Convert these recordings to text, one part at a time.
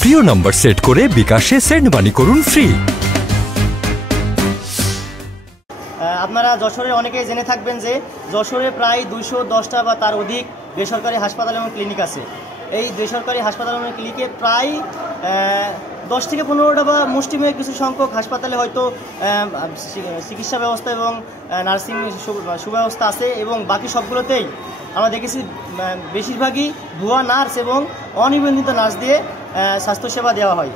প্রিয় number set করে বিকাশে সেন্ড মানি করুন ফ্রি। আপনারা যশোরে অনেকেই জেনে থাকবেন যে যশোরে প্রায় 210টা বা তার অধিক বেসরকারি হাসপাতাল এবং ক্লিনিক আছে। এই বেসরকারি হাসপাতাল এবং ক্লিনিকে প্রায় 10 থেকে 15টা বা মুষ্টিমেয় কিছু সংখ্যক হাসপাতালে হয়তো চিকিৎসা ব্যবস্থা এবং নার্সিং সুব্যবস্থা আছে, এবং বাকি সবগুলোতেই আমরা দেখেছি বেশিরভাগই ভুয়া নার্স এবং অনিবন্ধিত নার্স দিয়ে স্বাস্থ্যসেবা দেওয়া হয়।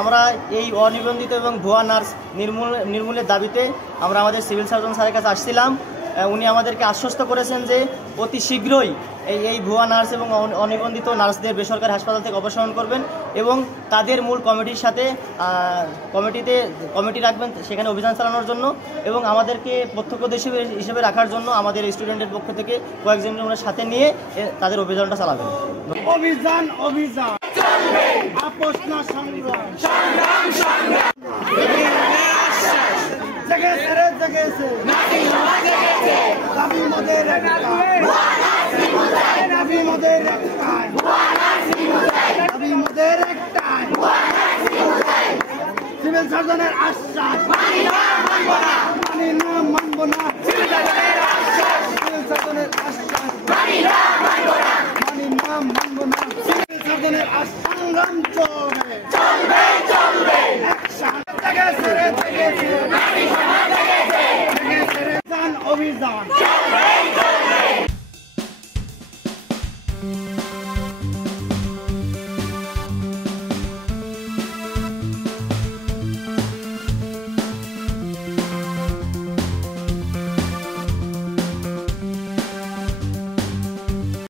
আমরা এই অনিবন্ধিত এবং ভুয়া নার্স নির্মূলের দাবিতে আমরা আমাদের সিভিল সার্জন স্যারের কাছে আসছিলাম। উনি আমাদেরকে আশ্বস্ত করেছেন যে অতি শীঘ্রই এই ভুয়া নার্স এবং অনিবন্ধিত নার্সদের বেসরকারি হাসপাতাল থেকে অপসারণ করবেন এবং তাদের মূল কমিটির সাথে কমিটি রাখবেন সেখানে অভিযান চালানোর জন্য, এবং আমাদেরকে প্রত্যক্ষদর্শী হিসেবে রাখার জন্য আমাদের স্টুডেন্টের পক্ষ থেকে কয়েকজনের সাথে নিয়ে তাদের অভিযানটা চালাবেন। অভিযান অভিযান চলবে, আপোষ না সংগ্রাম, সংগ্রাম সংগ্রাম জেগেছে দাবি মোদের একটাই, দাবি মোদের একটাই, দাবি মোদের একটাই, সিভিল সার্জনের আশ্বাস মানি না মানব না, সিভিল সার্জনের আশ্বাস মানি না মানব না, সিভিল সার্জনের সংগ্রাম চলবে অ্যাকশন জেগেছে অভিযান চলবে।